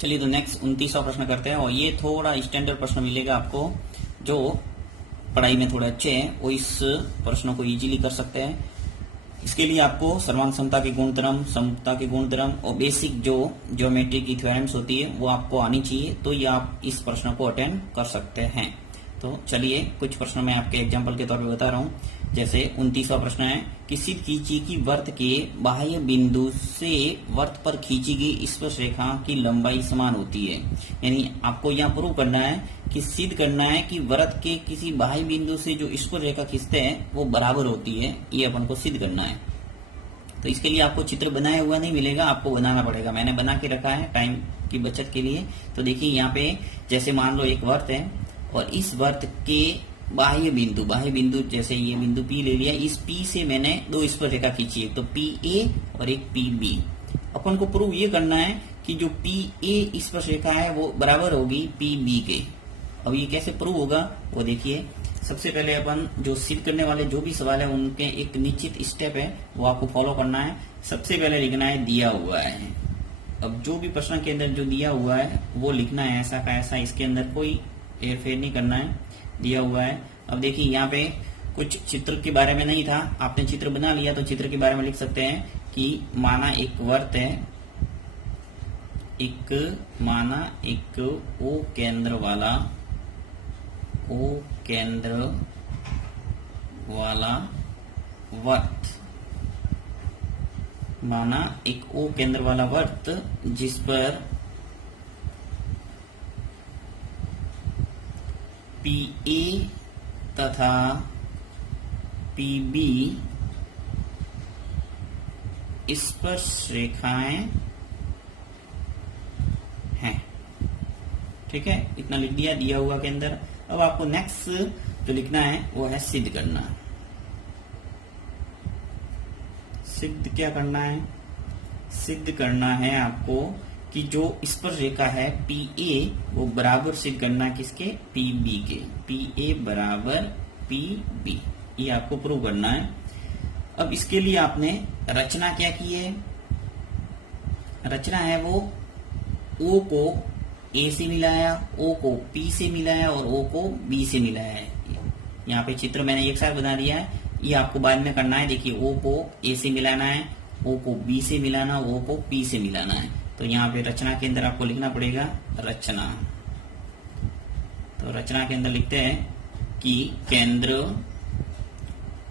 चलिए तो नेक्स्ट 29वां प्रश्न करते हैं और ये थोड़ा स्टैंडर्ड प्रश्न मिलेगा आपको। जो पढ़ाई में थोड़े अच्छे हैं वो इस प्रश्नों को इजीली कर सकते हैं। इसके लिए आपको सर्वांग समता के गुणधर्म, समता के गुणधर्म और बेसिक जो ज्योमेट्री की थ्योरम्स होती है वो आपको आनी चाहिए, तो ये आप इस प्रश्न को अटेंड कर सकते हैं। तो चलिए कुछ प्रश्न मैं आपके एग्जाम्पल के तौर पे बता रहा हूं। जैसे 29वां प्रश्न है कि सिद्ध कीजिए कि वृत्त के बाह्य बिंदु से वृत्त पर खींची गई स्पर्श रेखा की लंबाई समान होती है। यानी आपको यहाँ प्रूव करना है कि सिद्ध करना है कि वृत्त के किसी बाह्य बिंदु से जो स्पर्श रेखा खींचते हैं वो बराबर होती है, ये अपन को सिद्ध करना है। तो इसके लिए आपको चित्र बनाया हुआ नहीं मिलेगा, आपको बनाना पड़ेगा। मैंने बना के रखा है टाइम की बचत के लिए। तो देखिए यहाँ पे जैसे मान लो एक वृत्त है और इस वृत्त के बाह्य बिंदु जैसे ये बिंदु P ले लिया, इस P से मैंने दो स्पर्श रेखा खींची, एक तो PA और एक PB। अपन को प्रूव ये करना है कि जो PA स्पर्श रेखा है वो बराबर होगी PB के। अब ये कैसे प्रूव होगा वो देखिए। सबसे पहले अपन जो सिद्ध करने वाले जो भी सवाल है उनके एक निश्चित स्टेप है वो आपको फॉलो करना है। सबसे पहले लिखना है दिया हुआ है। अब जो भी प्रश्न के अंदर जो दिया हुआ है वो लिखना है ऐसा का ऐसा, इसके अंदर कोई हेरफेर नहीं करना है, दिया हुआ है। अब देखिए यहाँ पे कुछ चित्र के बारे में नहीं था, आपने चित्र बना लिया तो चित्र के बारे में लिख सकते हैं कि माना एक वृत्त है, माना एक O केंद्र वाला वृत्त, माना एक O केंद्र वाला वृत्त जिस पर PA तथा PB स्पर्श रेखाएं हैं। ठीक है, इतना लिख दिया दिया हुआ के अंदर। अब आपको नेक्स्ट जो लिखना है वो है सिद्ध करना। सिद्ध क्या करना है? सिद्ध करना है आपको कि जो स्पर्श रेखा है PA वो बराबर सिद्ध करना किसके? PB के। PA बराबर PB, ये आपको प्रूव करना है। अब इसके लिए आपने रचना क्या की है? रचना है वो O को A से मिलाया, O को P से मिलाया और O को B से मिलाया है। यहाँ पे चित्र मैंने एक साथ बना दिया है, ये आपको बाद में करना है। देखिए O को A से मिलाना है, O को B से मिलाना, O को P से मिलाना है। तो यहाँ पे रचना के अंदर आपको लिखना पड़ेगा रचना। तो रचना के अंदर लिखते हैं कि केंद्र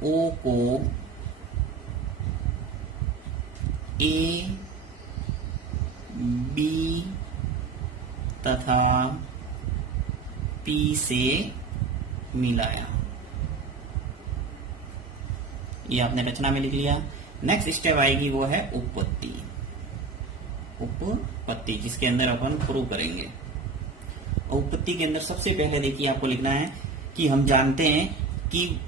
O को A, B तथा P से मिलाया। ये आपने रचना में लिख लिया। नेक्स्ट स्टेप आएगी वो है उपपत्ति। उपपत्ति जिसके अंदर अपन प्रूव करेंगे। उपपत्ति के अंदर सबसे पहले देखिए आपको लिखना है कि हम जानते हैं कि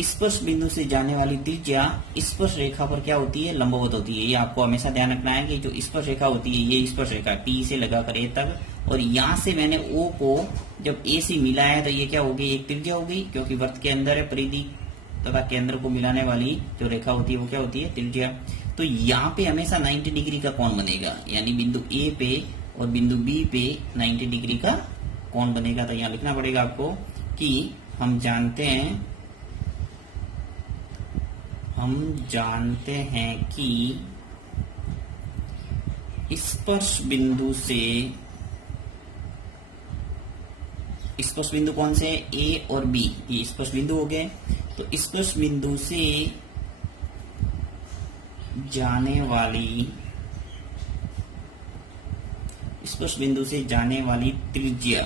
स्पर्श बिंदु से जाने वाली त्रिज्या स्पर्श रेखा पर क्या होती है? लंबवत होती है। ये आपको हमेशा ध्यान रखना है कि जो स्पर्श रेखा होती है, ये स्पर्श रेखा P से लगाकर A तक, और यहाँ से मैंने O को जब A से मिला है तो ये क्या होगी? एक त्रिज्या होगी, क्योंकि वृत्त के अंदर है परिधि तथा केंद्र को मिलाने वाली जो रेखा होती है वो क्या होती है? त्रिज्या। तो यहाँ पे हमेशा 90 डिग्री का कोण बनेगा, यानी बिंदु A पे और बिंदु B पे 90 डिग्री का कोण बनेगा। तो यहाँ लिखना पड़ेगा आपको कि हम जानते हैं कि स्पर्श बिंदु कौन से? A और B, ये स्पर्श बिंदु हो गए। तो स्पर्श बिंदु से जाने वाली त्रिज्या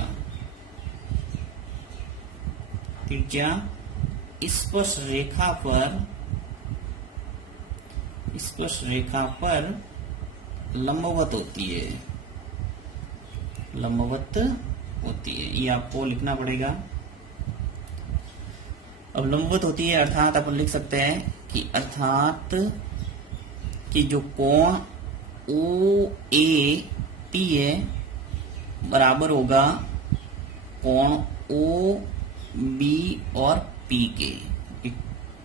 स्पर्श रेखा पर लंबवत होती है। ये आपको लिखना पड़ेगा। अब लंबवत होती है अर्थात अपन लिख सकते हैं कि अर्थात कि जो कोण OAP है बराबर होगा कोण OB और P के।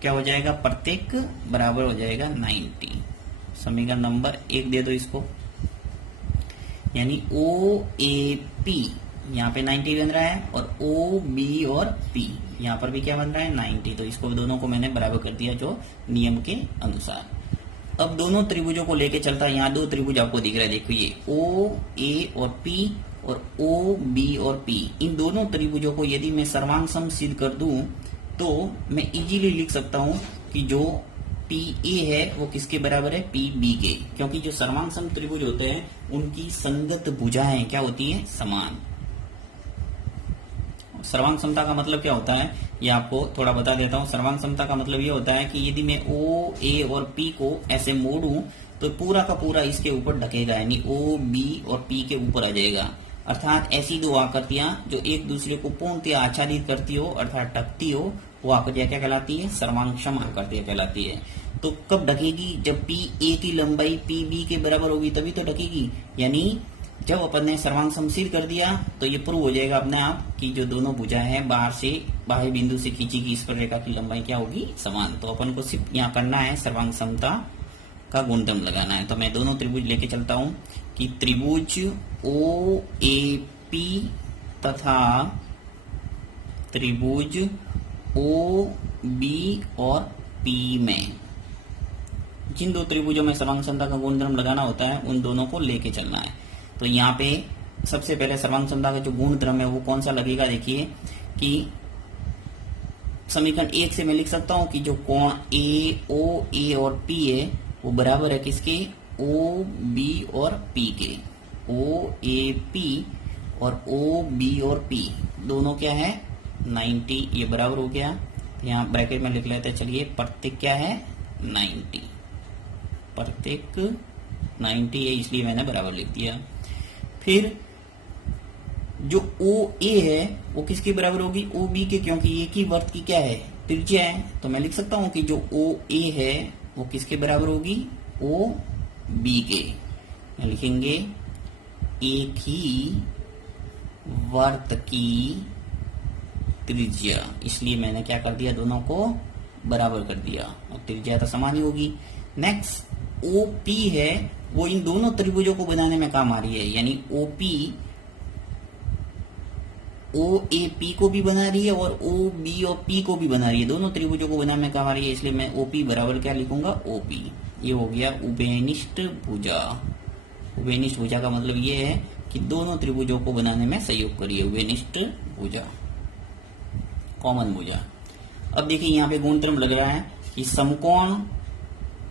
क्या हो जाएगा? प्रत्येक बराबर हो जाएगा 90। समीकरण नंबर 1 दे दो इसको। यानी ओ ए पी यहाँ पे 90 बन रहा है और ओ बी और पी यहाँ पर भी क्या बन रहा है 90। तो इसको दोनों को मैंने बराबर कर दिया जो नियम के अनुसार। अब दोनों त्रिभुजों को लेके चलता है। यहाँ दो त्रिभुज आपको दिख रहा है, देखो ये ओ ए और पी और ओ बी और पी। इन दोनों त्रिभुजों को यदि मैं सर्वांग सम सिद्ध कर दूं तो मैं इजीली लिख सकता हूं कि जो पी ए है वो किसके बराबर है पी बी के, क्योंकि जो सर्वांग सम त्रिभुज होते हैं उनकी संगत भुजाएं क्या होती है समान। सर्वांग समता का मतलब क्या होता है ये आपको थोड़ा बता देता हूँ। सर्वांग समता का मतलब ये होता है कि यदि मैं ओ ए और पी को ऐसे मोड़ूं तो पूरा का पूरा इसके ऊपर ढकेगा, यानी ओ बी और पी के ऊपर आ जाएगा। अर्थात ऐसी दो आकृतियां जो एक दूसरे को पूर्णतः आच्छादित करती हो अर्थात ढकती हो, वो आकृतियां क्या कहलाती है सर्वांग सम आकृतियां कहलाती है। तो कब ढकेगी, जब पी ए की लंबाई पी बी के बराबर होगी तभी तो ढकेगी। यानी जब अपन ने सर्वांग सम सिद्ध कर दिया तो ये प्रूव हो जाएगा अपने आप कि जो दोनों भुजा है बाह्य बिंदु से खींची गई स्पर्श रेखा की लंबाई क्या होगी समान। तो अपन को सिर्फ यहाँ करना है सर्वांग समता का गुणधर्म लगाना है। तो मैं दोनों त्रिभुज लेके चलता हूं कि त्रिभुज ओ ए पी तथा त्रिभुज ओ बी और पी में जिन दो त्रिभुजों में सर्वांग समता का गुणधर्म लगाना होता है उन दोनों को लेके चलना है। तो यहाँ पे सबसे पहले सर्वांग समता का जो गुणधर्म है वो कौन सा लगेगा, देखिए कि समीकरण 1 से मैं लिख सकता हूं कि जो कोण ए ओ ए और पी है वो बराबर है किसके ओ बी और पी के। ओ ए पी और ओ बी और पी दोनों क्या है 90, ये बराबर हो गया। यहाँ ब्रैकेट में लिख लेते हैं, चलिए प्रत्येक क्या है 90, प्रत्येक 90 है इसलिए मैंने बराबर लिख दिया। फिर जो ओ ए है वो किसके बराबर होगी ओ बी के, क्योंकि एक ही वर्त की क्या है त्रिज्या है। तो मैं लिख सकता हूं कि जो ओ ए है वो किसके बराबर होगी ओ बी के। मैं लिखेंगे एक ही वर्त की त्रिज्या, इसलिए मैंने क्या कर दिया दोनों को बराबर कर दिया और त्रिज्या तो समान ही होगी। नेक्स्ट ओ पी है वो इन दोनों त्रिभुजों को बनाने में काम आ रही है, यानी O P O A P को भी बना रही है और ओ बी और पी को भी बना रही है, दोनों त्रिभुजों को बनाने में काम आ रही है। इसलिए मैं ओ पी बराबर क्या लिखूंगा ओ पी। ये हो गया उभयनिष्ठ भुजा। उभयनिष्ठ भुजा का मतलब ये है कि दोनों त्रिभुजों को बनाने में सहयोग करिए, उभयनिष्ठ भुजा कॉमन भुजा। अब देखिए यहाँ पे गुणधर्म लग रहा है कि समकोण,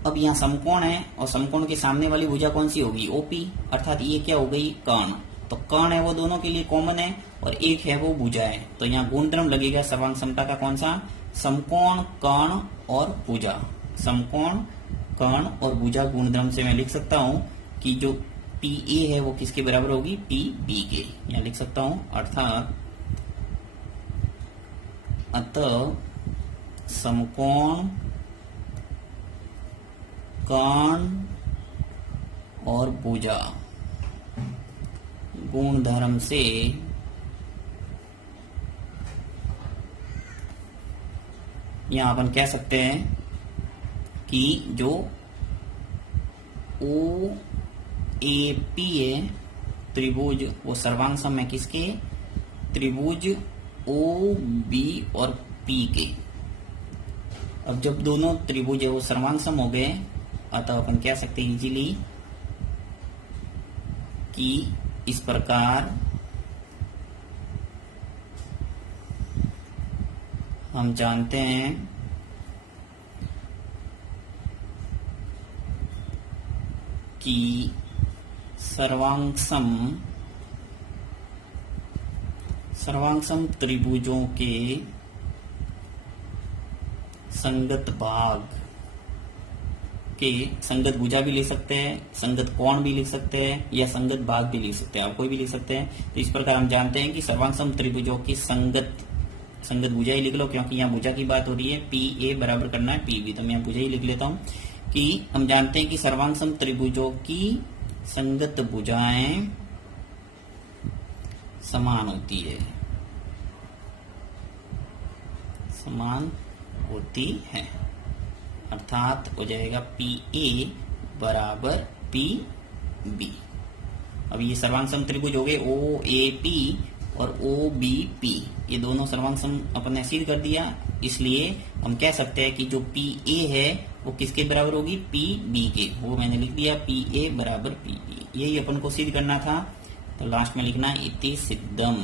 अब यहाँ समकोण है और समकोण के सामने वाली भुजा कौन सी होगी ओपी, अर्थात ये क्या हो गई कर्ण। तो कर्ण है वो दोनों के लिए कॉमन है और एक है वो भुजा है। तो यहाँ गुणधर्म लगेगा सर्वांग समता का कौन सा समकोण कर्ण और भुजा। समकोण कर्ण और भुजा गुणधर्म से मैं लिख सकता हूँ कि जो पी ए है वो किसके बराबर होगी पी बी के। यहाँ लिख सकता हूँ अर्थात अतः समकोण कर्ण और भुजा गुणधर्म से यहां अपन कह सकते हैं कि जो ओ ए पी है त्रिभुज वो सर्वांग सम है किसके त्रिभुज ओ बी और पी के। अब जब दोनों त्रिभुज है वो सर्वांग सम हो गए अतः अपन कह सकते हैं इजीली कि इस प्रकार हम जानते हैं कि सर्वांग सम त्रिभुजों के संगत भाग के संगत भुजा भी लिख सकते हैं, संगत कोण भी लिख सकते हैं या संगत भाग भी लिख सकते हैं, आप कोई भी लिख सकते हैं। तो इस प्रकार हम जानते हैं कि सर्वांग सम त्रिभुजों की संगत भुजा ही लिख लो, क्योंकि यहाँ भुजा की बात हो रही है। पी ए बराबर करना है पी बी, तो मैं यहाँ भुजा ही लिख लेता हूँ कि हम जानते हैं कि सर्वांग सम त्रिभुजों की संगत भुजाएं समान होती है, समान होती है, अर्थात हो जाएगा पी ए बराबर पी बी। अब ये सर्वांग सम त्रिभुज हो गए OAP और OBP, ये दोनों सर्वांग सम अपन ने सिद्ध कर दिया। इसलिए हम कह सकते हैं कि जो PA है वो किसके बराबर होगी, PB के। वो मैंने लिख दिया PA बराबर PB, यही अपन को सिद्ध करना था। तो लास्ट में लिखना इति सिद्धम।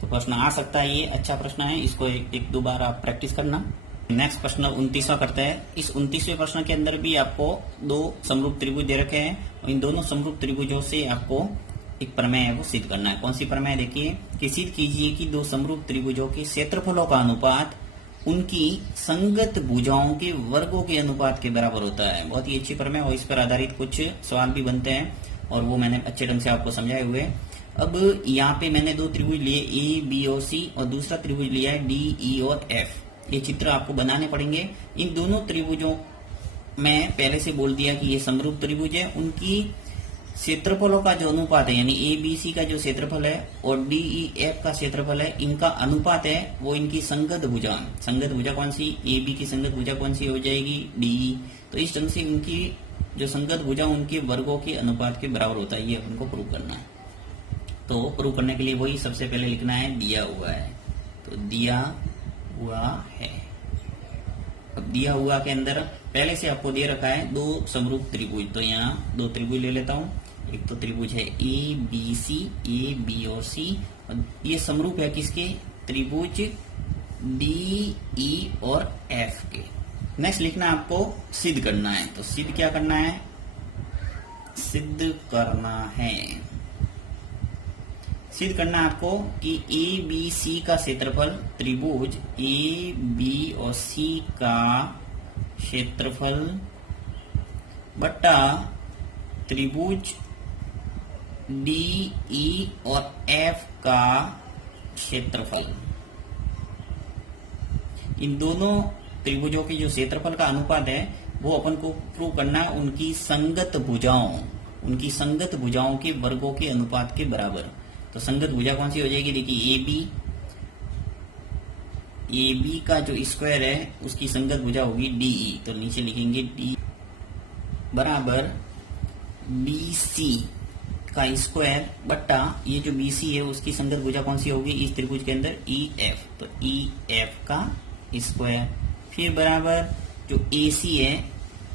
तो प्रश्न आ सकता है, ये अच्छा प्रश्न है, इसको एक दो बार आप प्रैक्टिस करना। नेक्स्ट प्रश्न 29वां करते हैं। इस 29वें प्रश्न के अंदर भी आपको दो समरूप त्रिभुज दे रखे हैं और इन दोनों समरूप त्रिभुजों से आपको एक प्रमेय है वो सिद्ध करना है। कौन सी प्रमेय, देखिए कि सिद्ध कीजिए कि दो समरूप त्रिभुजों के क्षेत्रफलों का अनुपात उनकी संगत भुजाओं के वर्गों के अनुपात के बराबर होता है। बहुत ही अच्छी प्रमेय और इस पर आधारित कुछ सवाल भी बनते हैं और वो मैंने अच्छे ढंग से आपको समझाए हुए। अब यहाँ पे मैंने दो त्रिभुज लिए A, B और C और दूसरा त्रिभुज लिया है D, E और F। ये चित्र आपको बनाने पड़ेंगे। इन दोनों त्रिभुजों में पहले से बोल दिया कि ये समरूप त्रिभुज है, उनकी क्षेत्रफलों का जो अनुपात है यानी ABC का जो क्षेत्रफल है और DEF का क्षेत्रफल है, इनका अनुपात है वो इनकी संगत भुजा। संगत भुजा कौन सी, AB की संगत भुजा कौन सी हो जाएगी, DE। तो इस ढंग से उनकी जो संगत भुजा उनके वर्गों के अनुपात के बराबर होता है, ये अपन को प्रूव करना है। तो प्रूव करने के लिए वही सबसे पहले लिखना है दिया हुआ है। तो दिया हुआ है, अब दिया हुआ के अंदर पहले से आपको दे रखा है दो समरूप त्रिभुज। तो यहाँ दो त्रिभुज ले लेता हूँ। एक तो त्रिभुज है ABC, A, B और C, और ये समरूप है किसके, त्रिभुज D, E और F के। नेक्स्ट लिखना आपको सिद्ध करना है। तो सिद्ध क्या करना है, सिद्ध करना है, सिद्ध करना आपको कि ABC का क्षेत्रफल त्रिभुज A, B और C का क्षेत्रफल बट्टा त्रिभुज D, E और F का क्षेत्रफल, इन दोनों त्रिभुजों के जो क्षेत्रफल का अनुपात है वो अपन को प्रूव करना है उनकी संगत भुजाओं के वर्गों के अनुपात के बराबर। तो संगत भुजा कौन सी हो जाएगी, देखिए AB का जो स्क्वायर है उसकी संगत भुजा होगी DE। तो नीचे लिखेंगे D बराबर BC का स्क्वायर बट्टा ये जो BC है उसकी संगत भुजा कौन सी होगी इस त्रिभुज के अंदर, EF। तो EF का स्क्वायर, फिर बराबर जो AC है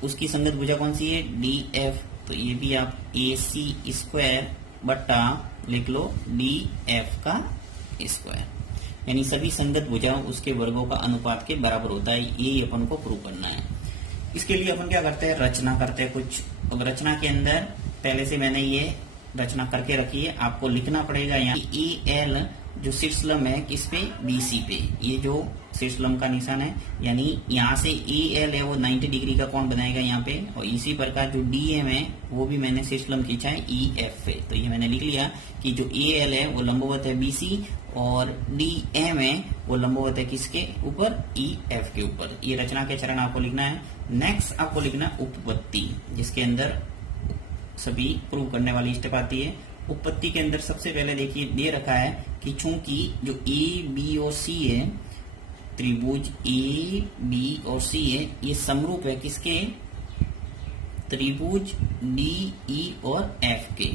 उसकी संगत भुजा कौन सी है, DF। तो ये भी आप AC स्क्वायर बट्टा लिख लो DF का स्क्वायर, यानी सभी संगत भुजाओं उसके वर्गों का अनुपात के बराबर होता है। ये अपन को प्रूव करना है। इसके लिए अपन क्या करते हैं, रचना करते हैं कुछ। अब रचना के अंदर पहले से मैंने ये रचना करके रखी है, आपको लिखना पड़ेगा यहाँ EL जो शीर्षलंब है किस पे, BC पे। ये जो शीर्षलंब का निशान है यानी यहाँ से EL है वो 90 डिग्री का कोण बनाएगा यहाँ पे, और इसी प्रकार जो DM है वो भी मैंने शीर्षलंब खींचा है EF पे। तो ये मैंने लिख लिया कि जो AL है वो लंबवत है BC और DM है वो लंबवत है किसके ऊपर, EF के ऊपर। ये रचना के चरण आपको लिखना है। नेक्स्ट आपको लिखना है उपपत्ति, जिसके अंदर सभी प्रूव करने वाली स्टेप आती है। उपपत्ति के अंदर सबसे पहले देखिए दे रखा है कि चूंकि जो A, B और C है, त्रिभुज A, B और C है, ये समरूप है किसके, त्रिभुज D, E और F के।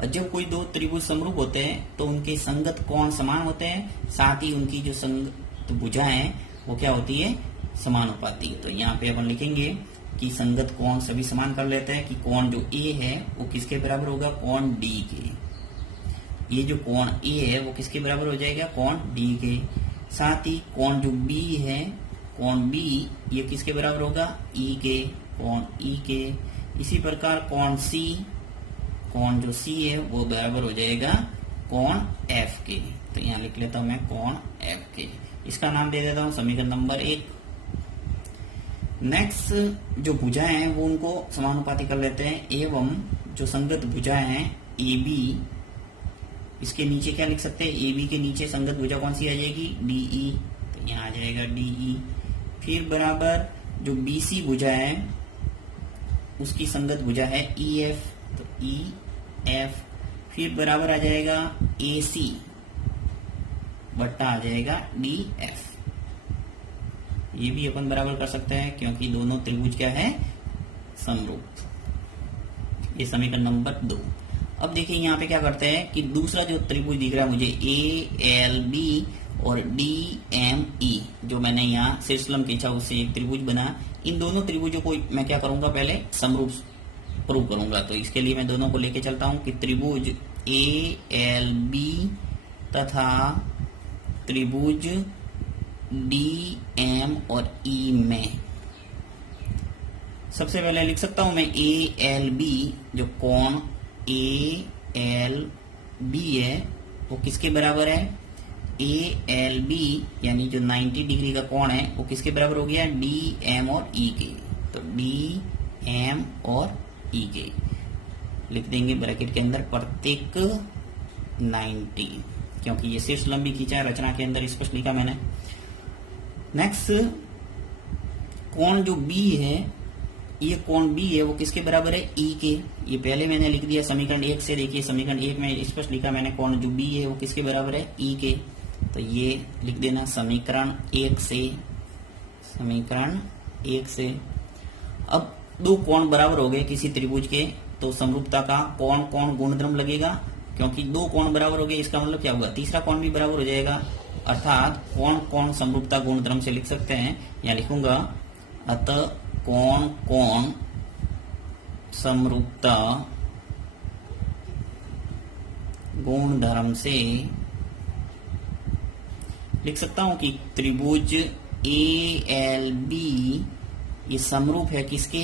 और जब कोई दो त्रिभुज समरूप होते हैं तो उनके संगत कोण समान होते हैं, साथ ही उनकी जो संगत भुजा है वो क्या होती है, समानुपाती। तो यहाँ पे अपन लिखेंगे कि संगत कोण सभी समान कर लेते हैं कि कोण जो A है वो किसके बराबर होगा, कोण D के। ये जो कोण A है वो किसके बराबर हो जाएगा, कोण D के। साथ ही कोण जो B है, कोण B ये किसके बराबर होगा, E के, कोण E के। इसी प्रकार कोण C, कोण जो C है वो बराबर हो जाएगा कोण F के। तो यहाँ लिख लेता हूं मैं कोण F के। इसका नाम दे देता हूं समीकरण नंबर 1। नेक्स्ट जो भुजाएं हैं वो उनको समानुपाती कर लेते हैं, एवं जो संगत भुजाएं हैं AB, इसके नीचे क्या लिख सकते हैं, AB के नीचे संगत भुजा कौन सी आ जाएगी, DE। तो यहाँ आ जाएगा DE। फिर बराबर जो BC भुजा है उसकी संगत भुजा है EF, तो EF। फिर बराबर आ जाएगा AC बट्टा आ जाएगा DF। ये भी अपन बराबर कर सकते हैं क्योंकि दोनों त्रिभुज क्या है, समरूप। ये समीकरण नंबर 2। अब देखिए यहाँ पे क्या करते हैं कि दूसरा जो त्रिभुज दिख रहा है मुझे ALB और DME, जो मैंने यहाँ शीर्षलंब खींचा उससे एक त्रिभुज बना। इन दोनों त्रिभुजों को मैं क्या करूंगा, पहले समरूप प्रूव करूंगा। तो इसके लिए मैं दोनों को लेके चलता हूं कि त्रिभुज ALB तथा त्रिभुज DM और E में सबसे पहले लिख सकता हूं मैं ALB, जो कोण ALB है वो किसके बराबर है, ALB यानी जो 90 डिग्री का कोण है वो किसके बराबर हो गया, DM और E के। तो DM और E के लिख देंगे ब्रैकेट के अंदर प्रत्येक 90, क्योंकि ये शीर्ष लंबी खींचा है, रचना के अंदर स्पष्ट लिखा मैंने। नेक्स्ट कोण जो B है, ये कोण B है वो किसके बराबर है, E के। ये पहले मैंने लिख दिया समीकरण 1 से। देखिए समीकरण 1 में स्पष्ट लिखा मैंने, कोण जो B है वो किसके बराबर है, E के। तो ये लिख देना समीकरण 1 से, समीकरण 1 से। अब दो कोण बराबर हो गए किसी त्रिभुज के, तो समरूपता का कोण कोण गुणधर्म लगेगा, क्योंकि दो कोण बराबर हो गए इसका मतलब क्या होगा, तीसरा कोण भी बराबर हो जाएगा। अर्थात कोण कोण समरूपता गुणधर्म से लिख सकते हैं। यहाँ लिखूंगा अतः कोण कोण समरूपता गुणधर्म से लिख सकता हूं कि त्रिभुज ALB ये समरूप है किसके,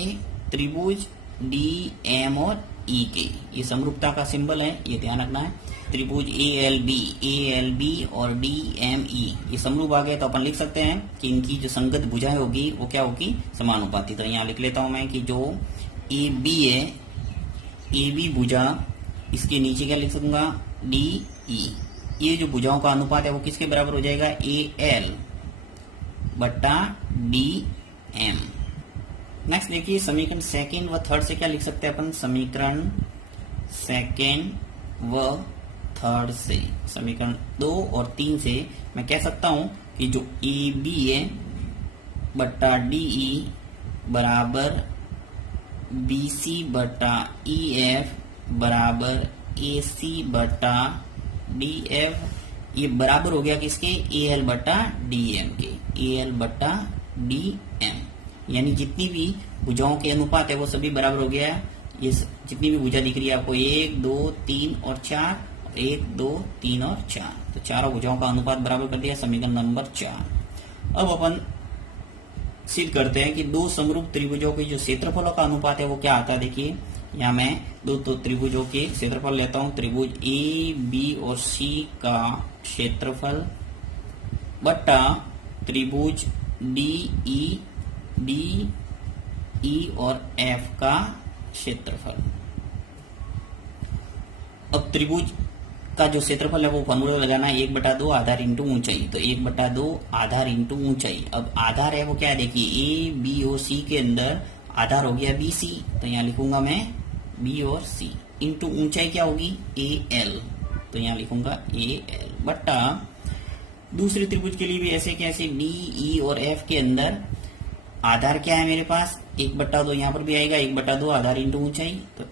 त्रिभुज DM और E के। ये समरूपता का सिंबल है, ये ध्यान रखना है। त्रिभुज ALB और DME ये समरूप आ गए, तो अपन लिख सकते हैं कि इनकी जो संगत भुजाएं होगी वो क्या होगी, समानुपाती। तो यहाँ लिख लेता हूं मैं कि जो AB है, AB भुजा, इसके नीचे क्या लिख सकूंगा, DE। ये जो भुजाओं का अनुपात है वो किसके बराबर हो जाएगा, AL बट्टा DM। नेक्स्ट देखिए समीकरण सेकेंड व थर्ड से क्या लिख सकते हैं अपन, समीकरण सेकेंड व थर्ड से, समीकरण 2 और 3 से मैं कह सकता हूं कि जो AB है बट्टा DE बराबर BC बट्टा EF बराबर AC बट्टा DF, ये बराबर हो गया किसके, AL बट्टा DM के, AL बट्टा DM। यानी जितनी भी भुजाओं के अनुपात है वो सभी बराबर हो गया। ये जितनी भी भुजा दिख रही है आपको 1, 2, 3 और 4, 1, 2, 3 और 4, तो चारों भुजाओं का अनुपात बराबर कर दिया, समीकरण नंबर 4। अब अपन सिद्ध करते हैं कि दो समरूप त्रिभुजों के जो क्षेत्रफलों का अनुपात है वो क्या आता है। देखिए यहाँ मैं दो त्रिभुजों के क्षेत्रफल लेता हूं, त्रिभुज A, B और C का क्षेत्रफल बट्टा त्रिभुज D, E और F का क्षेत्रफल। अब त्रिभुज का जो क्षेत्रफल है वो फॉर्मूला लगाना है 1/2 आधार इंटू ऊंचाई। तो 1/2 आधार इंटू ऊंचाई। अब आधार है वो क्या है, देखिए A, B और C के अंदर आधार हो गया BC, तो यहाँ लिखूंगा मैं B और C इंटू ऊंचाई क्या होगी AL, तो यहाँ लिखूंगा AL बट्टा दूसरे त्रिभुज के लिए भी ऐसे कैसे D, E और F के अंदर आधार क्या है मेरे पास 1/2, यहाँ पर भी आएगा 1/2 आधार इंटू ऊंचाई। तो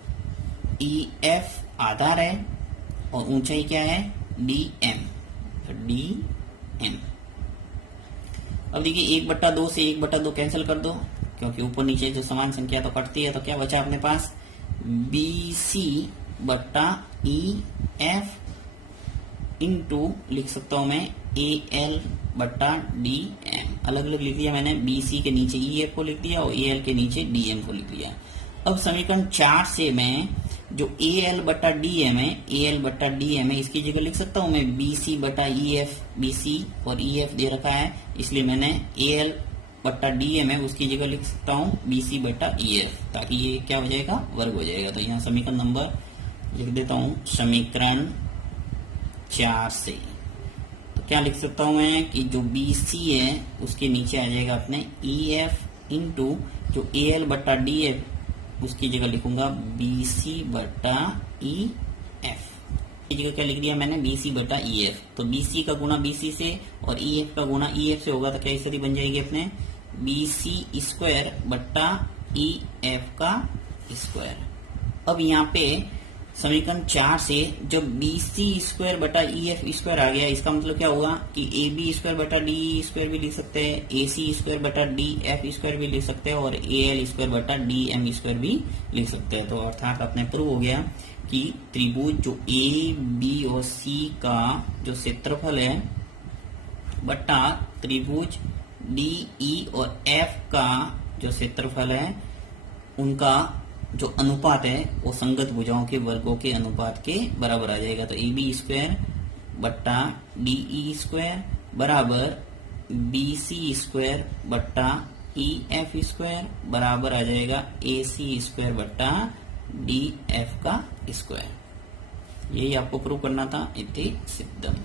EF आधार है और ऊंचाई क्या है DM, तो DM। अब देखिए 1/2 से 1/2 कैंसिल कर दो, क्योंकि ऊपर नीचे जो समान संख्या तो कटती है, तो क्या बचा अपने पास BC बट्टा EF इंटू लिख सकता हूं मैं AL बट्टा DM। अलग अलग लिख दिया मैंने, BC के नीचे EF को लिख दिया और AL के नीचे DM को लिख दिया। अब समीकरण 4 से मैं जो AL बट्टा DM है, AL बट्टा DM है, इसकी जगह लिख सकता हूं मैं BC बट्टा EF, BC और EF दे रखा है, इसलिए मैंने AL बट्टा DM है उसकी जगह लिख सकता हूं BC बट्टा EF, ताकि ये क्या हो जाएगा, वर्ग हो जाएगा। तो यहाँ समीकरण नंबर लिख देता हूं समीकरण 4 से। तो क्या लिख सकता हूं मैं कि जो BC है उसके नीचे आ जाएगा अपने EF इंटू जो AL बट्टा DF उसकी जगह लिखूंगा BC बट्टा EF। इस जगह क्या लिख दिया मैंने BC बट्टा EF। तो BC का गुना BC से और EF का गुना EF से होगा, तो क्या स्थिति बन जाएगी अपने BC स्क्वायर बट्टा EF का स्क्वायर। अब यहाँ पे समीकरण 4 से जो BC² बटा EF² आ गया, इसका मतलब क्या होगा कि AB² बटा DE² भी लिख सकते हैं, AC² बटा DF² भी लिख सकते हैं और AL² बटा DM² भी लिख सकते हैं। तो अर्थात अपने प्रूव हो गया कि त्रिभुज जो A, B और C का जो क्षेत्रफल है बटा त्रिभुज D, E और F का जो क्षेत्रफल है उनका जो अनुपात है वो संगत भुजाओं के वर्गों के अनुपात के बराबर आ जाएगा। तो AB² बट्टा DE² बराबर BC² बट्टा EF² बराबर आ जाएगा AC² बट्टा DF का स्क्वायर। यही आपको प्रूव करना था। इति सिद्धम।